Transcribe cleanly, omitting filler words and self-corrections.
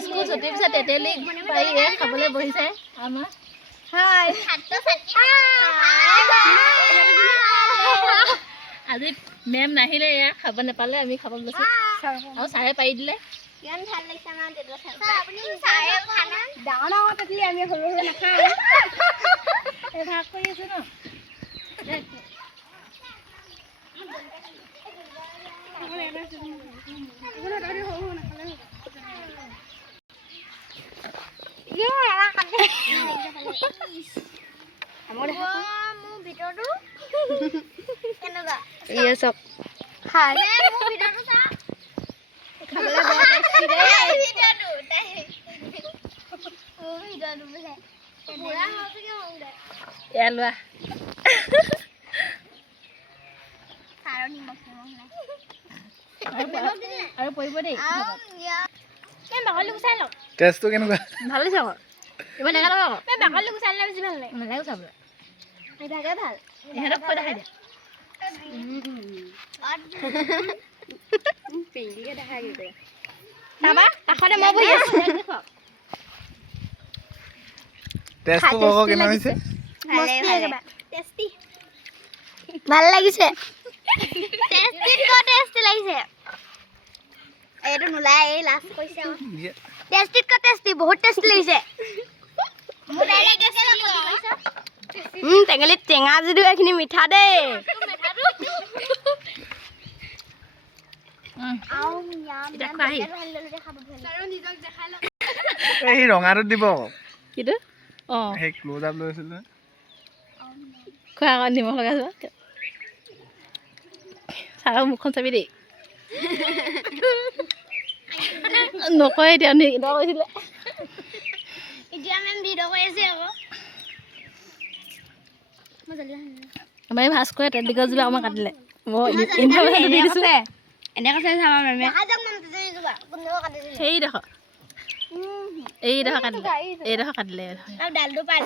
school ছুটিৰ পিছত তেতেলী পাৰি খাবলৈ বহিছে আমাৰ আজি মেম নাহিলে এয়া খাব নাপালে আমি খাব লৈছো আৰু ছাৰে পাৰি দিলে ডাঙৰ ডাঙৰ তেতেলী আমি সৰু সৰু নাখাওঁ ভাগ কৰি আছো ন আৰু পৰিব দেই টেষ্টটো কেনেকুৱা ভাল লাগিছে আকৌ ইমান দেখা নাপাব বাকলি গুচাই দিলে বেছি ভাল লাগে নালাগে চাবলৈ ইভাগে ভাল ইহঁতক কৈ দেখাই দিয়া পিংকিকে দেখাই কি কৰে তাৰপা কাষতে মই বহি আছো টেষ্টটো কওক কেনে হৈছে টেষ্টি ভাল লাগিছে টেষ্টি লাগিছে এইটো নোলাই এই লাষ্ট কৈছে টেষ্টি বহুত টেষ্টি লাগিছে টেঙেলিত টেঙা যদিও এইখিনি মিঠা দেই এই ৰঙাটো দিব কিটো সেই ক্লোজ আপ লৈছিল নহয় খোৱা আকৌ নিমখ লগাইছো ছাৰৰ মুখখন চাবি দেই নকয় এতিয়া ভিডিঅ' কৰিছিলে এতিয়া মেম ভিডিঅ' কৰি আছে আকৌ আমাৰ এই ভাজ কৰে তেল গছজোপা আমাৰ কাটিলে মই ইনফৰমেশ্যন দি দিছোঁ এনেকৈ চাইছে আমাৰ মেমে সেই দেখক এইডোখৰ কাটিলে এইডোখৰ কাটিলে ডালটো পাই